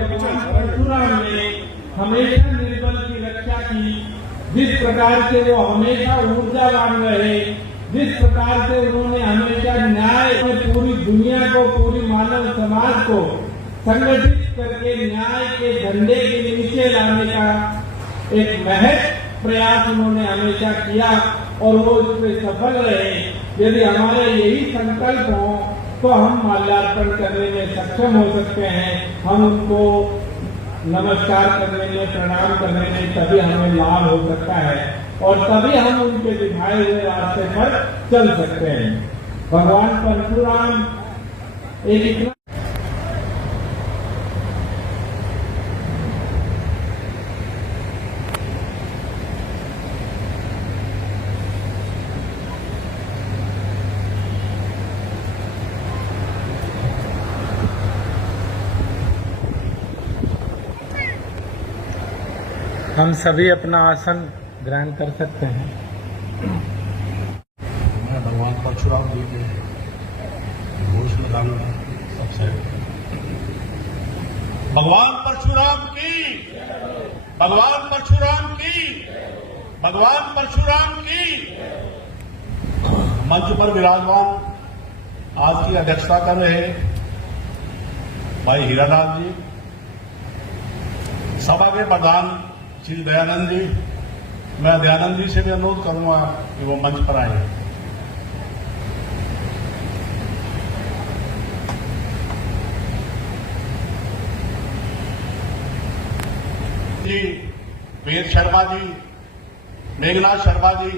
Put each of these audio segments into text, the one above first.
भगवान परशुराम ने हमेशा निर्बल की रक्षा की, जिस प्रकार से वो हमेशा ऊर्जावान रहे, जिस प्रकार से उन्होंने हमेशा न्याय में पूरी दुनिया को, पूरी मानव समाज को संगठित करके न्याय के झंडे के नीचे लाने का एक महत्वपूर्ण प्रयास उन्होंने हमेशा किया और वो इसमें सफल रहे। यदि हमारा यही संकल्प हो तो हम माल्यार्पण करने में सक्षम हो सकते हैं, हम उनको नमस्कार करने में, प्रणाम करने में तभी हमें लाभ हो सकता है और तभी हम उनके दिखाए हुए रास्ते पर चल सकते हैं। भगवान परशुराम एक इतना हम सभी अपना आसन ग्रहण कर सकते हैं। मैं भगवान परशुराम जी के घोष लगाऊंगा सबसे। भगवान परशुराम की, भगवान परशुराम की, भगवान परशुराम की। मंच पर विराजमान आज की अध्यक्षता कर रहे भाई हीरालाल जी, सभा के प्रधान श्री दयानंद जी, मैं दयानंद जी से भी अनुरोध करूंगा कि वो मंच पर आए। जी वेद शर्मा जी, मेघनाथ शर्मा जी,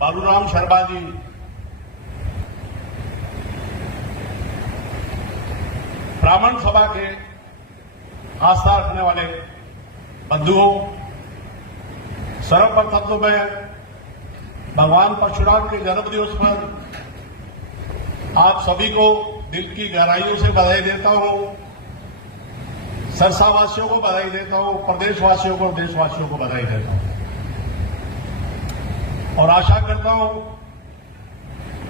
बाबूराम शर्मा जी, ब्राह्मण सभा के आस्था रखने वाले बंधुओं, सर्वप्रथम तो मैं भगवान परशुराम के जन्म दिवस पर आप सभी को दिल की गहराइयों से बधाई देता हूं। सरसावासियों को बधाई देता हूं, प्रदेशवासियों को, देशवासियों को बधाई देता हूं और आशा करता हूं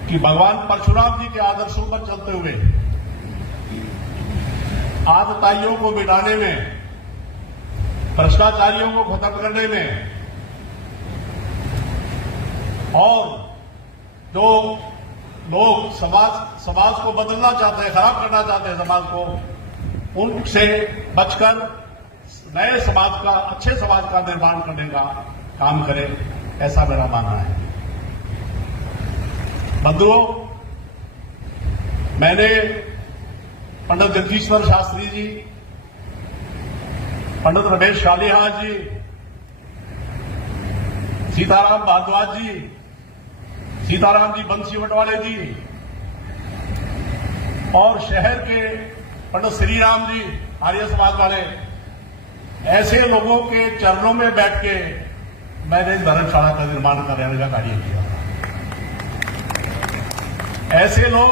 कि भगवान परशुराम जी के आदर्शों पर चलते हुए आतताइयों को मिटाने में, भ्रष्टाचारियों को खत्म करने में और जो लोग समाज को बदलना चाहते हैं, खराब करना चाहते हैं समाज को, उनसे बचकर नए समाज का, अच्छे समाज का निर्माण करने का काम करें, ऐसा मेरा मानना है। बंधुओं, मैंने पंडित जगदीश्वर शास्त्री जी, पंडित रमेश शालिहार जी, सीताराम भारद्वाज जी, सीताराम जी बंसी वटवाले जी और शहर के पंडित श्रीराम जी, आर्य समाज वाले, ऐसे लोगों के चरणों में बैठ के मैंने धर्मशाला का निर्माण करने का कार्य किया। ऐसे लोग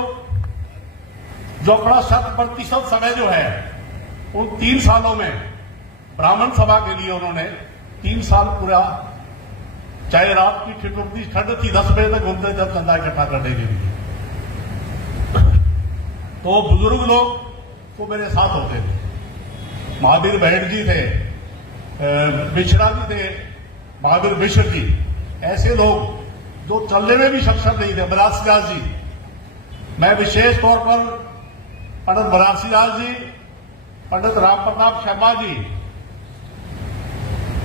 जो अपना 100% समय जो है उन 3 सालों में ब्राह्मण सभा के लिए उन्होंने 3 साल पूरा, चाहे रात की ठंड थी, 10 बजे तक घूमते जब चंदा इकट्ठा करने के लिए, तो बुजुर्ग लोग वो मेरे साथ होते थे। महावीर बहड़ जी थे, मिश्रा जी थे, महावीर मिश्र जी, ऐसे लोग जो चलने में भी सक्षम नहीं थे, बनारसी दास जी, मैं विशेष तौर पर पंडित बनारसी दास जी, पंडित राम प्रताप शर्मा जी,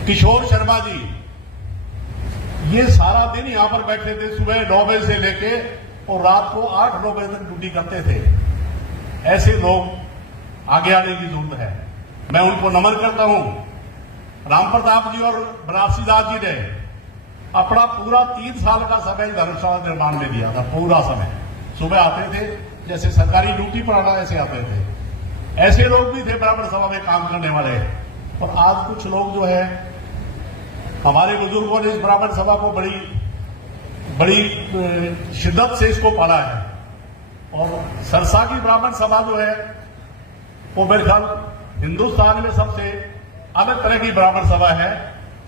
किशोर शर्मा जी, ये सारा दिन यहां पर बैठे थे, सुबह 9 बजे से लेके और रात को 8-9 बजे तक ड्यूटी करते थे। ऐसे लोग आगे आने की जरूरत है, मैं उनको नमन करता हूं। राम प्रताप जी और बनारसी दास जी ने अपना पूरा 3 साल का समय धर्मशाला निर्माण में दिया था। पूरा समय सुबह आते थे, जैसे सरकारी ड्यूटी पर आना ऐसे आते थे। ऐसे लोग भी थे ब्राह्मण सभा में काम करने वाले। और आज कुछ लोग जो है, हमारे बुजुर्गों ने इस ब्राह्मण सभा को बड़ी शिद्दत से इसको पाला है। और सरसा की ब्राह्मण सभा जो है वो मेरे ख्याल हिंदुस्तान में सबसे अलग तरह की ब्राह्मण सभा है,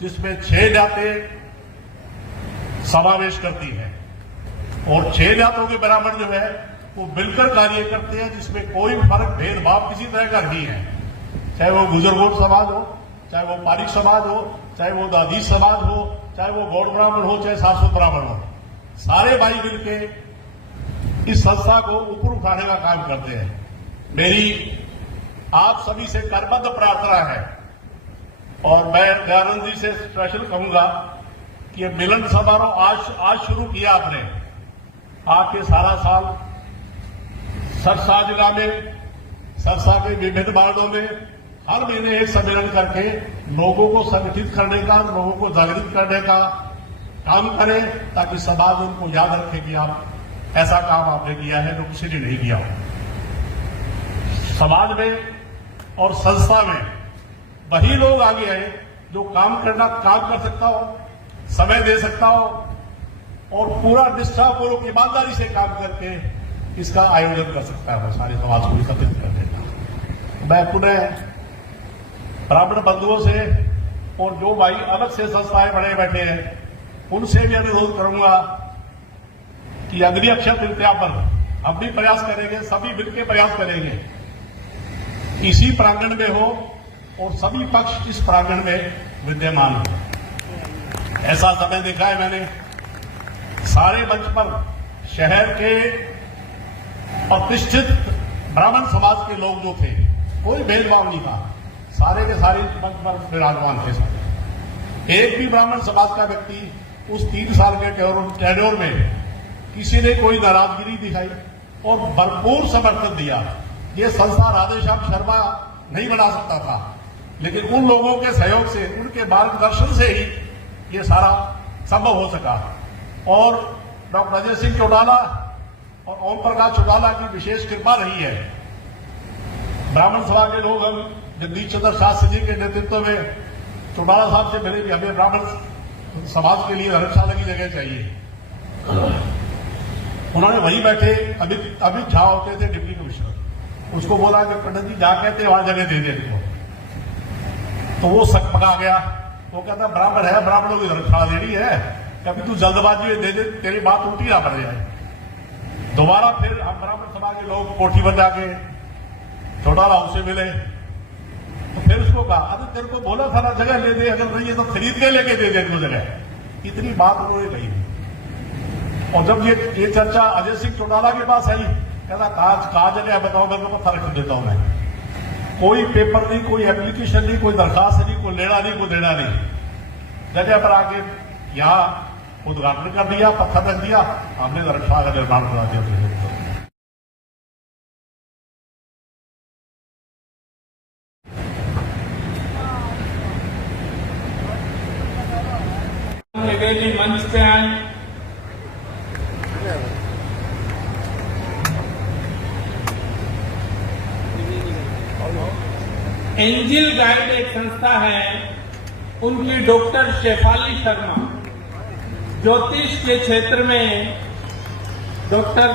जिसमें 6 जातें समावेश करती है और 6 जातों के ब्राह्मण जो है वो मिलकर कार्य करते हैं, जिसमें कोई फर्क भेदभाव किसी तरह का नहीं है। चाहे वो गुजरगोट समाज हो, चाहे वो पारिक समाज हो, चाहे वो दादी समाज हो, चाहे वो गौड़ ब्राह्मण हो, चाहे सारस्वत ब्राह्मण हो, सारे भाई मिलके इस संस्था को ऊपर उठाने का काम करते हैं। मेरी आप सभी से करबद्ध प्रार्थना है और मैं दयानंद जी से स्पेशल कहूंगा कि ये मिलन समारोह आज शुरू किया आपने, आपके सारा साल सरसा जिला में, सरसा के विभिन्न वार्डों में हर महीने एक सम्मेलन करके लोगों को संगठित करने का, लोगों को जागृत करने का काम करें, ताकि समाज उनको याद रखे कि आप ऐसा काम आपने किया है जो किसी ने नहीं किया हो। समाज में और संस्था में वही लोग आगे आए जो काम कर सकता हो, समय दे सकता हो और पूरा निष्ठापूर्वक ईमानदारी से काम करके इसका आयोजन कर सकता है, सारे समाज को एकत्रित करने का। मैं पुनः ब्राह्मण बंधुओं से और जो भाई अलग से संस्थाएं बने बैठे हैं उनसे भी अनुरोध करूंगा कि अग्नि अक्षर तृतीया पर हम भी प्रयास करेंगे, सभी मिलकर प्रयास करेंगे, इसी प्रांगण में हो और सभी पक्ष इस प्रांगण में विद्यमान हो। ऐसा समय देखा है मैंने, सारे मंच पर शहर के प्रतिष्ठित ब्राह्मण समाज के लोग जो थे, कोई भेदभाव नहीं था, सारे के सारे मंच पर विराजमान थे। एक भी ब्राह्मण समाज का व्यक्ति उस 3 साल के टेन्योर में किसी ने कोई नाराजगिरी दिखाई और भरपूर समर्थन दिया। ये संस्था राधेश्याम शर्मा नहीं बना सकता था, लेकिन उन लोगों के सहयोग से, उनके मार्गदर्शन से ही ये सारा संभव हो सका। और डॉक्टर अजय सिंह चौटाला और ओम प्रकाश चौटाला की विशेष कृपा रही है। ब्राह्मण सभा के लोग हम जगदीश चंद्र शास्त्री जी के नेतृत्व में चौटाला साहब से मिले कि हमें ब्राह्मण समाज के लिए धर्मशाला की जगह चाहिए। उन्होंने वहीं बैठे अमित झा होते थे डिप्टी कमिश्नर, उसको बोला कि पंडित जी जहां कहते वहां जगह दे दे इनको। तो वो सक पका गया, वो कहता ब्राह्मण है, ब्राह्मणों की धर्मशाला देनी है, कभी तू जल्दबाजी में दे दे, तेरी बात उल्टी ना पड़ जाए। दोबारा फिर हम ब्राह्मण समाज के लोग कोठी पर जाके चौटाला उससे मिले, तो फिर उसको कहा अरे तेरे को बोला था ना जगह ले दे, अगर नहीं है तो खरीद के लेके दे दे इनको जगह। इतनी बात उन्होंने कही। और जब ये चर्चा अजय सिंह चौटाला के पास आई, कहता कहा जगह बताओ, मैं पत्थर रख देता हूं। मैं कोई पेपर नहीं, कोई एप्लीकेशन नहीं, कोई दरखास्त नहीं, कोई लेना नहीं, कोई देना नहीं, जगह पर आके यहां उद्घाटन कर दिया, पत्थर रख दिया, हमने धर्मशाला का निर्माण करा दिया। मंच पे आए, एंजिल गाइड एक संस्था है, उनकी डॉक्टर शेफाली शर्मा, ज्योतिष के क्षेत्र में डॉक्टर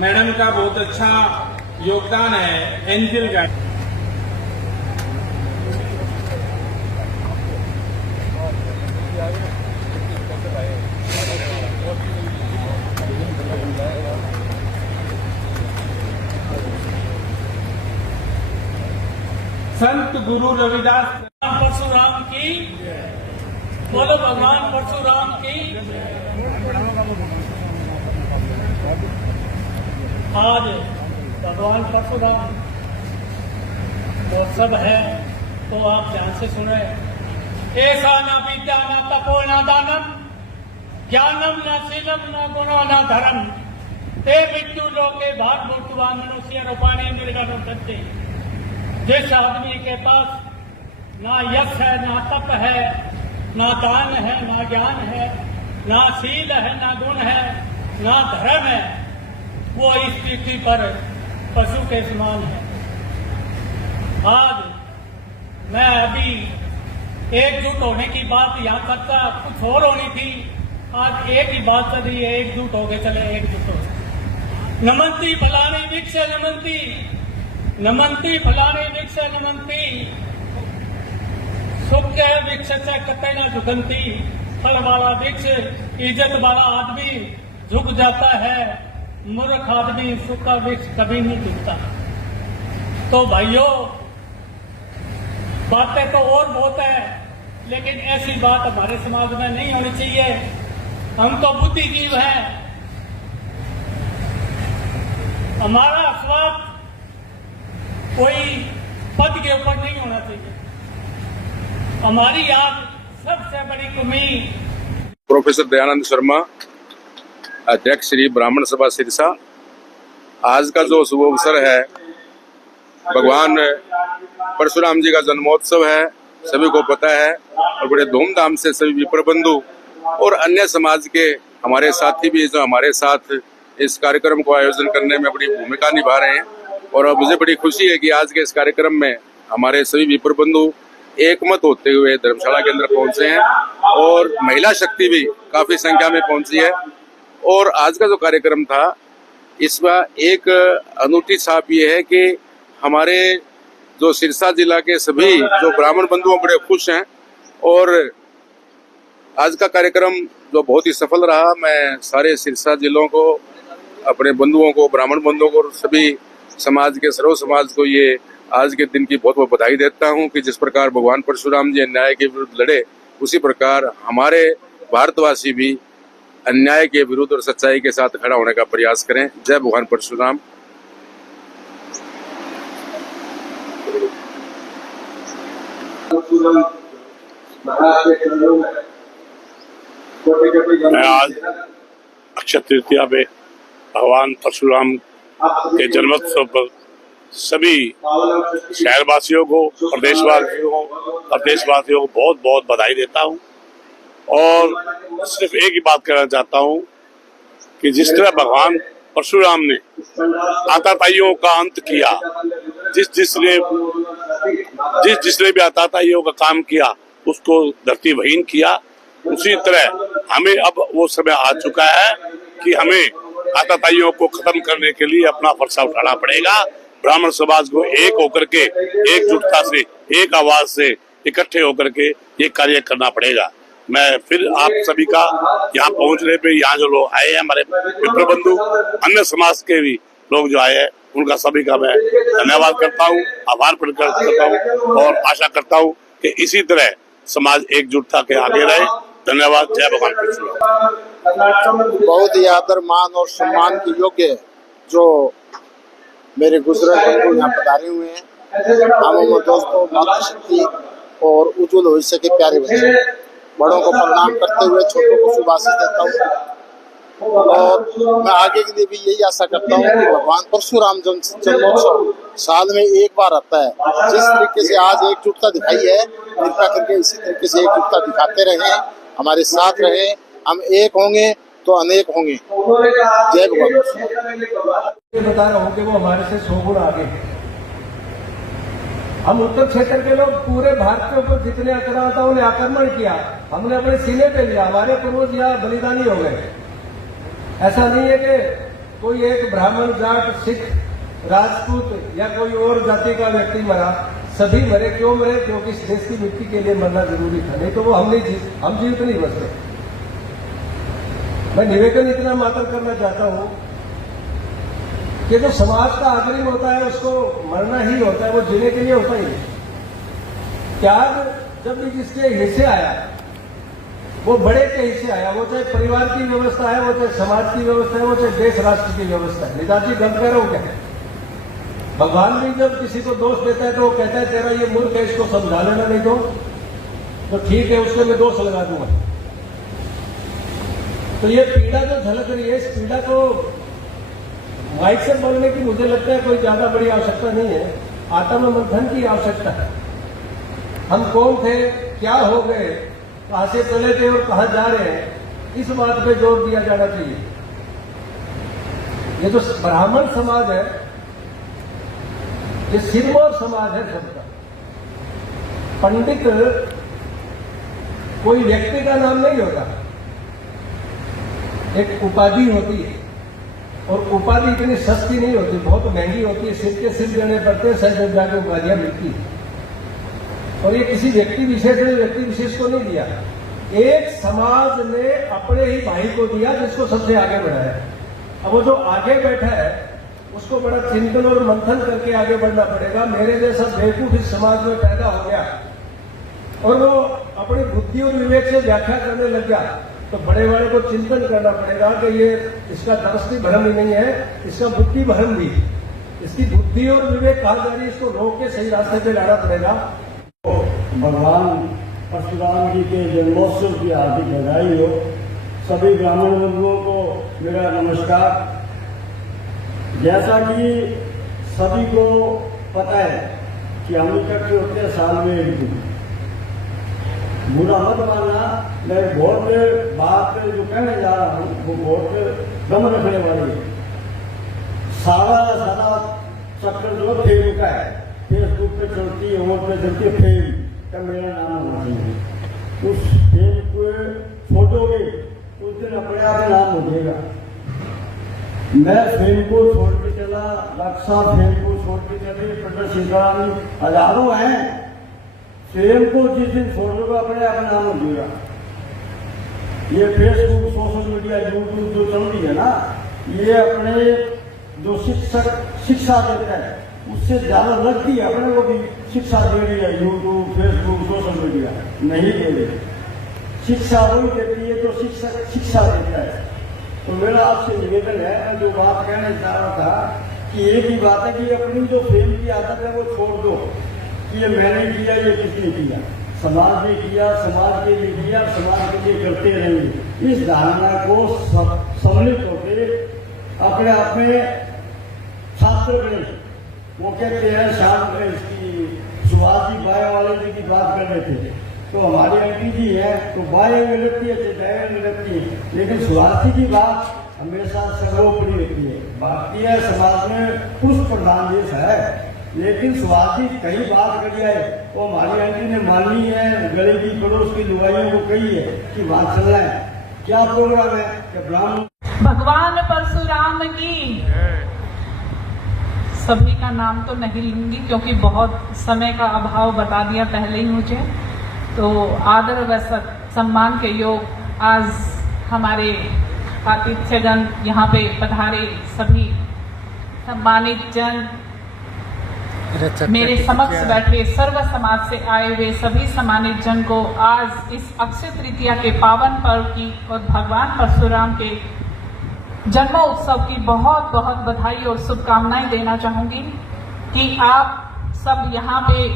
मैडम का बहुत अच्छा योगदान है। एंजिल गाइड संत गुरु रविदास परशुराम की, बोलो भगवान परशुराम की। आज भगवान परशुराम महोत्सव है, तो आप ध्यान से सुने। ऐसा न विद्या न तपो न दानम, ज्ञानम न शीलम न गुणो न धर्म, ते मृत्यु लोके भाग भूतवा मनुष्य रूपाने निर्गण करते। जिस आदमी के पास ना यश है, ना तप है, ना दान है, ना ज्ञान है, ना शील है, ना गुण है, ना धर्म है, वो इस पृथ्वी पर पशु के समान है। आज मैं अभी एकजुट होने की बात यहाँ करता, कुछ और होनी थी, आज एक ही बात चल रही है, एकजुट हो गए, चले एकजुट हो। नमंती फलानी वृक्ष नमंती, नमंती फलानी वृक्ष नमंती, सुख के वृक्ष से कतई न झुकंती। फल वाला वृक्ष, इज्जत वाला आदमी झुक जाता है, मूर्ख आदमी सुख का वृक्ष कभी नहीं झुकता। तो भाइयों, बातें तो और बहुत है, लेकिन ऐसी बात हमारे समाज में नहीं होनी चाहिए। हम तो बुद्धिजीव हैं। हमारा स्वार्थ कोई पद के ऊपर नहीं होना चाहिए। हमारी आज सबसे बड़ी कमी। प्रोफेसर दयानंद शर्मा, अध्यक्ष श्री ब्राह्मण सभा सिरसा। आज का जो शुभ अवसर है, भगवान परशुराम जी का जन्मोत्सव है, सभी को पता है, और बड़े धूमधाम से सभी विप्र बंधु और अन्य समाज के हमारे साथी भी जो हमारे साथ इस कार्यक्रम को आयोजन करने में बड़ी भूमिका निभा रहे हैं। और मुझे बड़ी खुशी है कि आज के इस कार्यक्रम में हमारे सभी विप्र बंधु एकमत होते हुए धर्मशाला के अंदर पहुंचे हैं, और महिला शक्ति भी काफी संख्या में पहुंची है। और आज का जो कार्यक्रम था, इसमें एक अनूठी छाप ये है कि हमारे जो सिरसा जिला के सभी जो ब्राह्मण बंधुओं बड़े खुश हैं, और आज का कार्यक्रम जो बहुत ही सफल रहा। मैं सारे सिरसा जिलों को, अपने बंधुओं को, ब्राह्मण बंधुओं को, सभी समाज के सर्व समाज को ये आज के दिन की बहुत बहुत बधाई देता हूँ कि जिस प्रकार भगवान परशुराम जी अन्याय के विरुद्ध लड़े, उसी प्रकार हमारे भारतवासी भी अन्याय के विरुद्ध और सच्चाई के साथ खड़ा होने का प्रयास करें। जय भगवान परशुराम। मैं आज अक्षय तृतीया पे भगवान परशुराम के जन्मोत्सव पर सभी शहरवासियों को, प्रदेशवासियों को बहुत बहुत बधाई देता हूं। और सिर्फ एक ही बात कहना चाहता हूं कि जिस तरह भगवान परशुराम ने आताताइयों का अंत किया, जिसने भी आताताइयों का काम किया उसको धरती विहीन किया, उसी तरह हमें अब वो समय आ चुका है कि हमें आताताइयों को खत्म करने के लिए अपना फरसा उठाना पड़ेगा। ब्राह्मण समाज को एक होकर के, एकजुटता से, एक आवाज से इकट्ठे होकर के ये कार्य करना पड़ेगा। मैं फिर आप सभी का यहाँ पहुंचने पे, यहाँ जो लोग आए हैं, हमारे विप्र बंधु, अन्य समाज के भी लोग जो आए हैं, उनका सभी का मैं धन्यवाद करता हूँ, आभार प्रकट करता हूँ, और आशा करता हूँ कि इसी तरह समाज एकजुटता के आगे रहे। धन्यवाद। जय भगवान परशुराम। बहुत ही आदर, मान और सम्मान के योग्य जो मेरे गुजरे बंधु यहाँ पधारे हुए हैं, हम दोस्तों, मातृशक्ति और उज्जवल भविष्य के प्यारे बच्चे, बड़ों को प्रणाम करते हुए छोटों को शुभ आशीष देता हूँ। और मैं आगे के लिए भी यही आशा करता हूँ कि भगवान परशुराम जन्मोत्सव साल में एक बार आता है। जिस तरीके से आज एकजुटता दिखाई है, कृपया करके इसी तरीके से एकजुटता दिखाते रहें, हमारे साथ रहें। हम एक होंगे तो अनेक होंगे। जय भगवान। बता रहा हूँ कि वो हमारे से 100 गुण आगे। हम उत्तर क्षेत्र के लोग पूरे भारत के ऊपर जितने आक्रांताओं ने आक्रमण किया, हमने अपने सीने पे लिया। हमारे पूर्वज यहाँ बलिदानी हो गए। ऐसा नहीं है कि कोई एक ब्राह्मण, जाट, सिख, राजपूत या कोई और जाति का व्यक्ति मरा। सभी मरे। क्यों मरे? क्योंकि इस देश की मिट्टी के लिए मरना जरूरी था, नहीं तो वो हम जीवित नहीं बचते। मैं निवेदन इतना मात्र करना चाहता हूं कि जो समाज का अग्रिम होता है उसको मरना ही होता है, वो जीने के लिए होता ही नहीं। त्याग जब भी जिसके हिस्से आया, वो बड़े के हिस्से आया, वो चाहे परिवार की व्यवस्था है, वो चाहे समाज की व्यवस्था है, वो चाहे देश राष्ट्र की व्यवस्था है। नेताजी गलत कह रहा हूं क्या? भगवान भी जब किसी को दोष देता है तो वो कहता है तेरा ये मूर्ख है, इसको समझा लेना, नहीं तो ठीक है, उसको मैं दोष लगा दूंगा। तो ये पीड़ा जो झलक रही है, इस पीड़ा को माइक से बोलने की मुझे लगता है कोई ज्यादा बड़ी आवश्यकता नहीं है। आत्म मंथन की आवश्यकता है। हम कौन थे, क्या हो गए, कहां से चले थे और कहां जा रहे हैं, इस बात पे जोर दिया जाना चाहिए। ये जो ब्राह्मण समाज है, ये सिरमौर समाज है सबका। पंडित कोई व्यक्ति का नाम नहीं होता, एक उपाधि होती है। और उपाधि इतनी सस्ती नहीं होती, बहुत महंगी होती है। सिर के सिर देने पड़ते हैं, सर जाके उपाधियां मिलती है। और ये किसी व्यक्ति विशेष को नहीं दिया, एक समाज ने अपने ही भाई को दिया, जिसको सबसे आगे बढ़ाया। अब वो जो आगे बैठा है, उसको बड़ा चिंतन और मंथन करके आगे बढ़ना पड़ेगा। मेरे जैसा बेवकूफ इस समाज में पैदा हो गया और वो अपनी बुद्धि और विवेक से व्याख्या करने लग गया, तो बड़े बड़े को चिंतन करना पड़ेगा कि ये इसका दृष्टि भ्रम ही नहीं है, इसका बुद्धि भ्रम भी, इसकी बुद्धि और विवेक कहा जा रही है, इसको रोक के सही रास्ते पे लाना पड़ेगा। भगवान परशुराम जी के जन्मोत्सव की हार्दिक बधाई हो। सभी ब्राह्मण बंधुओं को मेरा नमस्कार। जैसा कि सभी को पता है कि हम इकट्ठे होते हैं साल में एक दिन, बुरा मत मानना, मैं बहुत बात जो कहने जा रहा हूँ वो बहुत दम रखने वाली है। सारा चक्कर जो फेरी का है, फेसबुक पे चलती है, वोट पे चलती है, फेरी का मेरा नाम होना चाहिए। उस फेरी को छोड़ोगे उस दिन अपने आप नाम हो जाएगा। मैं फेम को छोड़ के चला, रक्षा फेम को छोड़ के चले, प्रदर्शन हजारों हैं। फेम को जिस दिन छोड़ दोगे अपने आप नाम हो जाएगा। ये फेसबुक, सोशल मीडिया, यूट्यूब जो चल रही है ना, ये अपने जो शिक्षक शिक्षा देता है उससे ज्यादा लगती है अपने को भी शिक्षा दे रही है। यूट्यूब, फेसबुक, सोशल मीडिया नहीं दे रही, शिक्षा वही देती है तो शिक्षक शिक्षा देता है। तो मेरा आपसे निवेदन है, मैं जो बात कहना चाह रहा था कि एक ही बात है कि अपनी जो फेम की आदत है वो छोड़ दो कि ये मैंने किया, ये किसने किया, समाज ने किया, समाज के लिए किया, समाज के लिए करते रहेंगे। इस धारणा को सम्मिलित होकर अपने आप में शास्त्र में वो कहते हैं, शास्त्र में इसकी सुभाष जी बाय वाले जी की बात कर रहे थे, तो हमारी आंटी जी है तो बाएं में लगती है, दाएं में लगती है, लेकिन सुभाष जी की बात हमेशा सर्वोपरि रहती है। भारतीय समाज में पुष्प प्रधान देश है, लेकिन सुभाष जी कई बात करी है, वो हमारी आंटी ने मानी है, गले की पड़ोस की लुगाइयों को कही है कि बात चल रहा है। क्या प्रोग्राम है कि ब्राह्मण भगवान परशुराम की। सभी का नाम तो नहीं लूंगी क्योंकि बहुत समय का अभाव बता दिया पहले ही मुझे। तो आदर व सम्मान के योग आज हमारे आतिथ्यगण यहाँ पे पधारे सभी सम्मानित जन, मेरे समक्ष बैठे सर्व समाज से आए हुए सभी सम्मानित जन को आज इस अक्षय तृतीया के पावन पर्व की और भगवान परशुराम के जन्मोत्सव की बहुत बहुत बधाई और शुभकामनाएं देना चाहूंगी कि आप सब यहाँ पे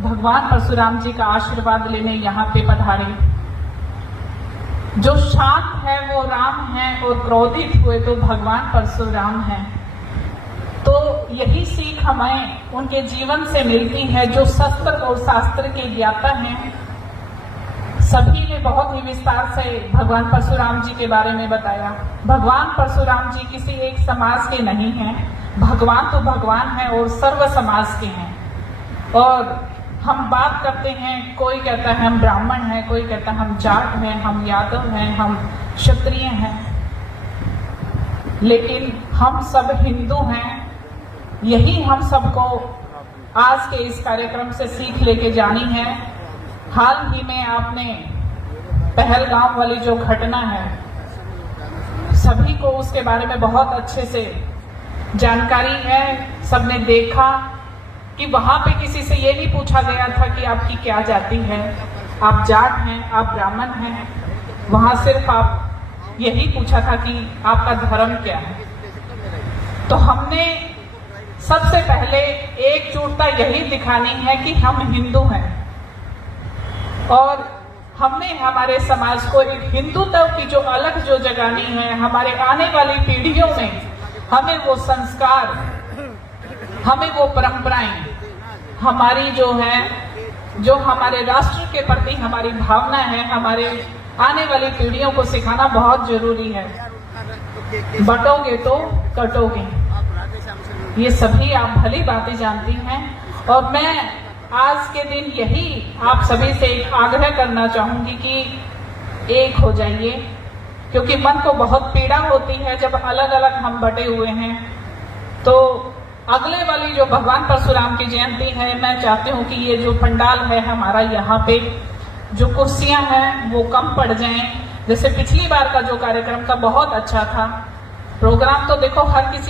भगवान परशुराम जी का आशीर्वाद लेने यहाँ पे पधारे। जो शांत है वो राम है और क्रोधित हुए तो भगवान परशुराम है। तो यही सीख हमें उनके जीवन से मिलती है, जो शस्त्र और शास्त्र के ज्ञाता हैं। सभी ने बहुत ही विस्तार से भगवान परशुराम जी के बारे में बताया। भगवान परशुराम जी किसी एक समाज के नहीं हैं, भगवान तो भगवान है और सर्व समाज के हैं। और हम बात करते हैं, कोई कहता है हम ब्राह्मण हैं, कोई कहता है हम जाट हैं, हम यादव हैं, हम क्षत्रिय हैं, लेकिन हम सब हिंदू हैं। यही हम सबको आज के इस कार्यक्रम से सीख लेके जानी है। हाल ही में आपने पहलगाम वाली जो घटना है, सभी को उसके बारे में बहुत अच्छे से जानकारी है। सबने देखा कि वहां पे किसी से ये नहीं पूछा गया था कि आपकी क्या जाति है, आप जाट हैं, आप ब्राह्मण हैं। वहां सिर्फ आप यही पूछा था कि आपका धर्म क्या है। तो हमने सबसे पहले एकजुटता यही दिखानी है कि हम हिंदू हैं और हमने हमारे समाज को एक हिंदुत्व की जो अलग जो जगानी है। हमारे आने वाली पीढ़ियों में हमें वो संस्कार, हमें वो परंपराएं, हमारी जो है, जो हमारे राष्ट्र के प्रति हमारी भावना है, हमारे आने वाली पीढ़ियों को सिखाना बहुत जरूरी है। बटोगे तो कटोगे, ये सभी आप भली बातें जानती हैं। और मैं आज के दिन यही आप सभी से एक आग्रह करना चाहूंगी कि एक हो जाइए, क्योंकि मन को बहुत पीड़ा होती है जब अलग अलग हम बटे हुए हैं। तो अगले वाली जो भगवान परशुराम की जयंती है, मैं चाहती हूँ कि ये जो पंडाल है हमारा, यहाँ पे जो कुर्सियां हैं वो कम पड़ जाएं। जैसे पिछली बार का जो कार्यक्रम का बहुत अच्छा था प्रोग्राम, तो देखो हर किसी